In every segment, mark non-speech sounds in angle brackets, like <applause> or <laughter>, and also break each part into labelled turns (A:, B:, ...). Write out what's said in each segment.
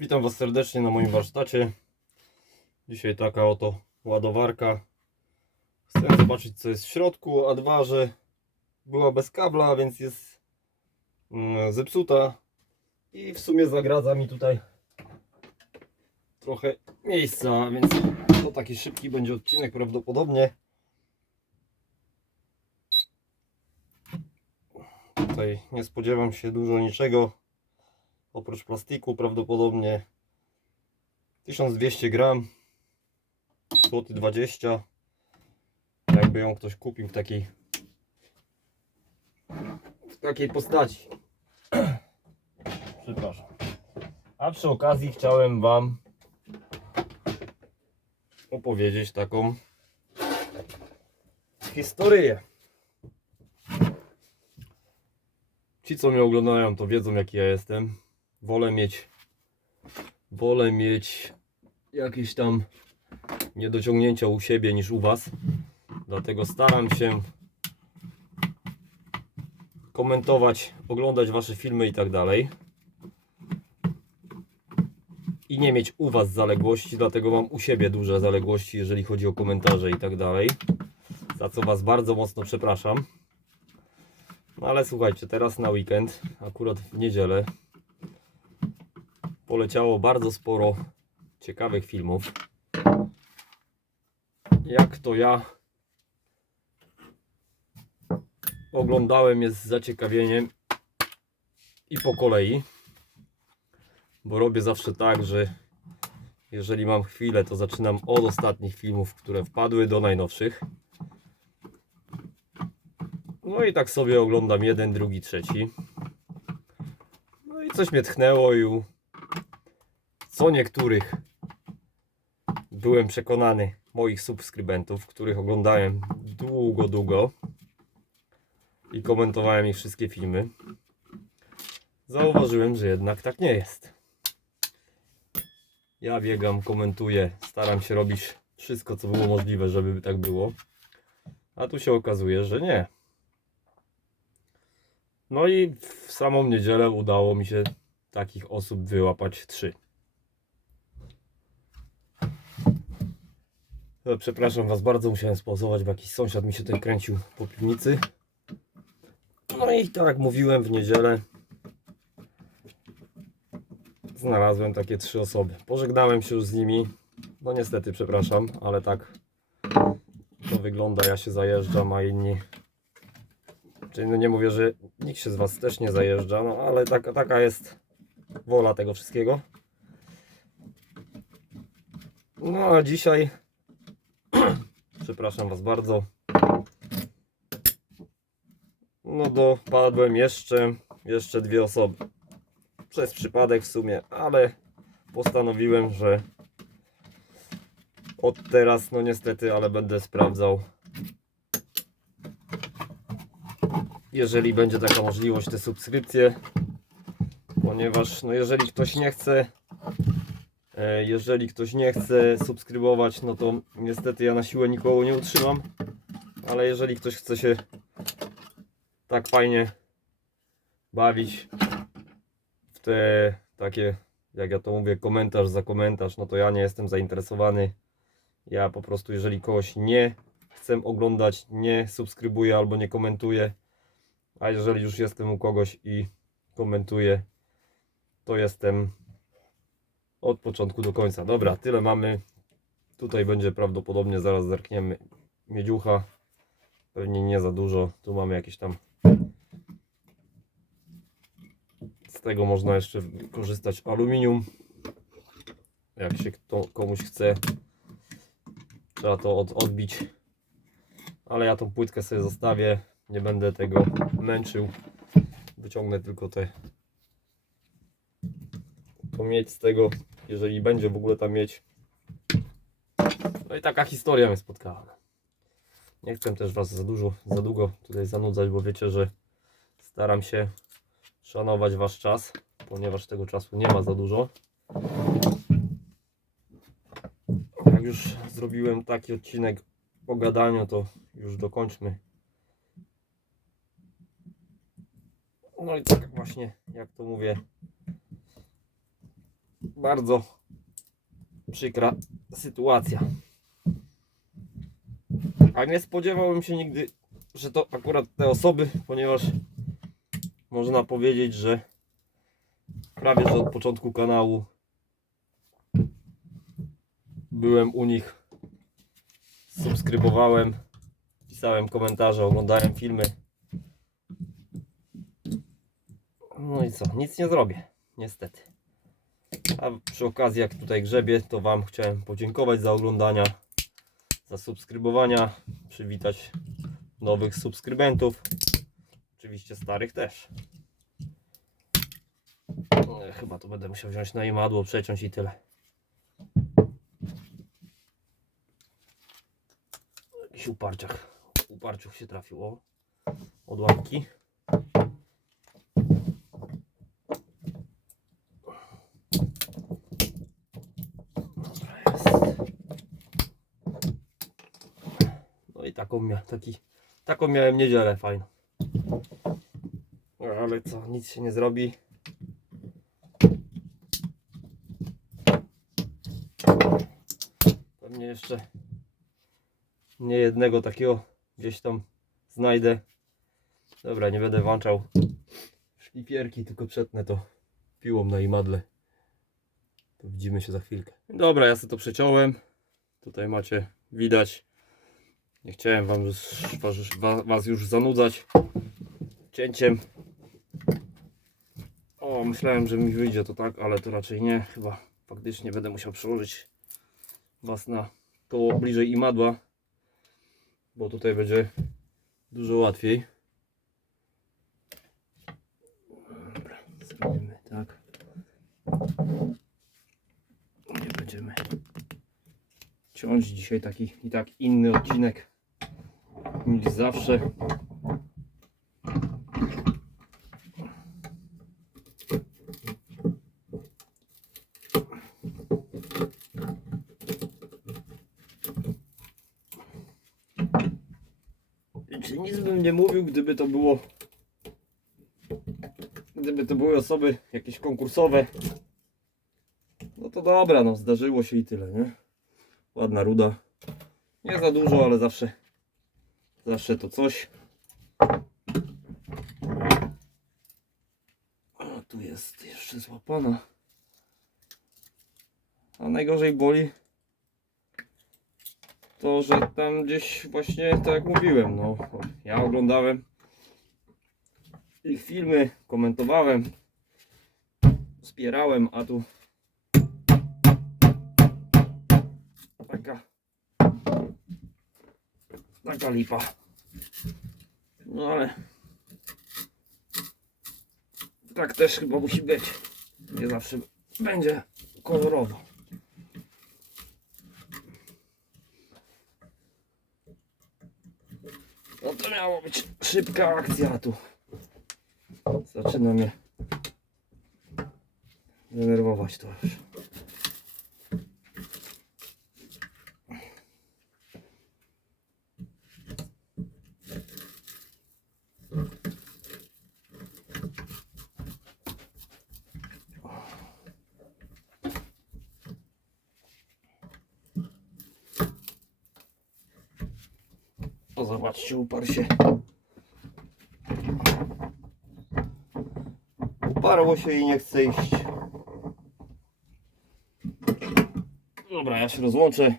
A: Witam Was serdecznie na moim warsztacie. Dzisiaj taka oto ładowarka. Chcę zobaczyć co jest w środku, a dwa, że była bez kabla, więc jest mm, zepsuta i w sumie zagradza mi tutaj trochę miejsca, więc to taki szybki będzie odcinek prawdopodobnie. Tutaj nie spodziewam się dużo niczego oprócz plastiku prawdopodobnie 1200 gram złoty 20 jakby ją ktoś kupił w takiej w takiej postaci. <clears throat> Przepraszam. A przy okazji chciałem wam opowiedzieć taką historię. Ci co mnie oglądają to wiedzą jaki ja jestem wolę mieć wolę mieć jakieś tam niedociągnięcia u siebie niż u was. Dlatego staram się komentować, oglądać wasze filmy i tak dalej. I nie mieć u was zaległości, dlatego mam u siebie duże zaległości, jeżeli chodzi o komentarze i tak dalej za co was bardzo mocno przepraszam. No ale słuchajcie, teraz na weekend, akurat w niedzielę poleciało bardzo sporo ciekawych filmów. Jak to ja oglądałem je z zaciekawieniem i po kolei, bo robię zawsze tak, że jeżeli mam chwilę, to zaczynam od ostatnich filmów, które wpadły do najnowszych. No i tak sobie oglądam jeden, drugi, trzeci. No i coś mnie tchnęło i co niektórych byłem przekonany moich subskrybentów, których oglądałem długo, długo i komentowałem ich wszystkie filmy. Zauważyłem, że jednak tak nie jest. Ja biegam, komentuję, staram się robić wszystko, co było możliwe, żeby tak było. A tu się okazuje, że nie. No i w samą niedzielę udało mi się takich osób wyłapać trzy. Przepraszam Was bardzo, musiałem spauzować, bo jakiś sąsiad mi się tutaj kręcił po piwnicy. No i tak jak mówiłem w niedzielę znalazłem takie trzy osoby. Pożegnałem się już z nimi. No niestety, przepraszam, ale tak to wygląda. Ja się zajeżdżam, a inni Czyli no nie mówię, że nikt się z Was też nie zajeżdża, no ale taka, taka jest wola tego wszystkiego. No a dzisiaj, przepraszam Was bardzo, no dopadłem jeszcze, jeszcze dwie osoby. Przez przypadek w sumie, ale postanowiłem, że od teraz, no niestety, ale będę sprawdzał jeżeli będzie taka możliwość, te subskrypcje, ponieważ no jeżeli ktoś nie chce, jeżeli ktoś nie chce subskrybować, no to niestety ja na siłę nikogo nie utrzymam, ale jeżeli ktoś chce się tak fajnie bawić w te takie, jak ja to mówię, komentarz za komentarz, no to ja nie jestem zainteresowany. Ja po prostu, jeżeli kogoś nie chcę oglądać, nie subskrybuję albo nie komentuję, a jeżeli już jestem u kogoś i komentuję, to jestem od początku do końca. Dobra, tyle mamy. Tutaj będzie prawdopodobnie zaraz zerkniemy miedziucha. Pewnie nie za dużo. Tu mamy jakieś tam. Z tego można jeszcze korzystać aluminium. Jak się kto, komuś chce, trzeba to od, odbić. Ale ja tą płytkę sobie zostawię. Nie będę tego męczył. Wyciągnę tylko te to z tego, jeżeli będzie w ogóle tam mieć. No i taka historia mnie spotkała. Nie chcę też Was za dużo, za długo tutaj zanudzać, bo wiecie, że staram się szanować Wasz czas, ponieważ tego czasu nie ma za dużo. Jak już zrobiłem taki odcinek o gadaniu, to już dokończmy No i tak właśnie, jak to mówię, bardzo przykra sytuacja. A nie spodziewałbym się nigdy, że to akurat te osoby, ponieważ można powiedzieć, że prawie że od początku kanału byłem u nich, subskrybowałem, pisałem komentarze, oglądałem filmy. No i co, nic nie zrobię, niestety. A przy okazji, jak tutaj grzebię, to Wam chciałem podziękować za oglądania, za subskrybowania, przywitać nowych subskrybentów, oczywiście starych też. E, Chyba to będę musiał wziąć na imadło, przeciąć i tyle. Jakiś uparciach, uparciuch się trafił, o, odłamki. Dobra, jest. No i taką, mia taki, taką miałem niedzielę fajną. Ale co, nic się nie zrobi. Pewnie jeszcze nie jednego takiego gdzieś tam znajdę. Dobra, nie będę włączał szlifierki, tylko przetnę to piłą na imadle. To widzimy się za chwilkę. Dobra, ja sobie to przeciąłem. Tutaj macie, widać. Nie chciałem wam was, was już zanudzać cięciem. O, myślałem, że mi wyjdzie to tak, ale to raczej nie. Chyba faktycznie będę musiał przełożyć was na koło bliżej imadła, bo tutaj będzie dużo łatwiej. Dobra, zrobimy tak. Nie będziemy ciąć dzisiaj taki i tak inny odcinek niż zawsze. Nic bym nie mówił, gdyby to było. Gdyby to były osoby jakieś konkursowe. No to dobra, no zdarzyło się i tyle, nie? Ładna ruda. Nie za dużo, ale zawsze. Zawsze to coś. A tu jest jeszcze złapana. A najgorzej boli to, że tam gdzieś właśnie tak jak mówiłem, no ja oglądałem ich filmy, komentowałem, wspierałem, a tu taka lipa. No ale tak też chyba musi być. Nie zawsze będzie kolorowo. No to miało być szybka akcja tu. Zaczyna mnie denerwować to już. O, zobaczcie, uparł się. Uparło się i nie chce iść. Dobra, ja się rozłączę.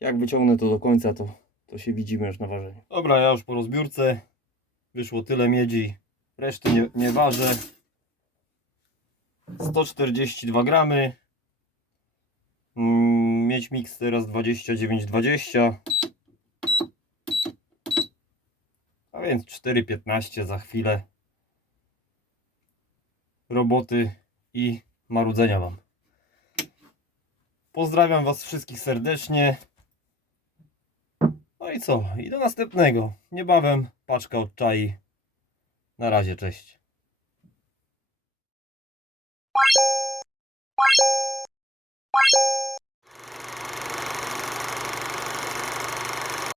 A: Jak wyciągnę to do końca, to, to się widzimy już na ważeniu. Dobra, ja już po rozbiórce. Wyszło tyle miedzi. Reszty nie, nie ważę. 142 gramy. Mm, Miedź mix teraz 29,20. A więc 4,15 za chwilę roboty i marudzenia Wam. Pozdrawiam Was wszystkich serdecznie. No i co? I do następnego. Niebawem paczka od czai. Na razie, cześć.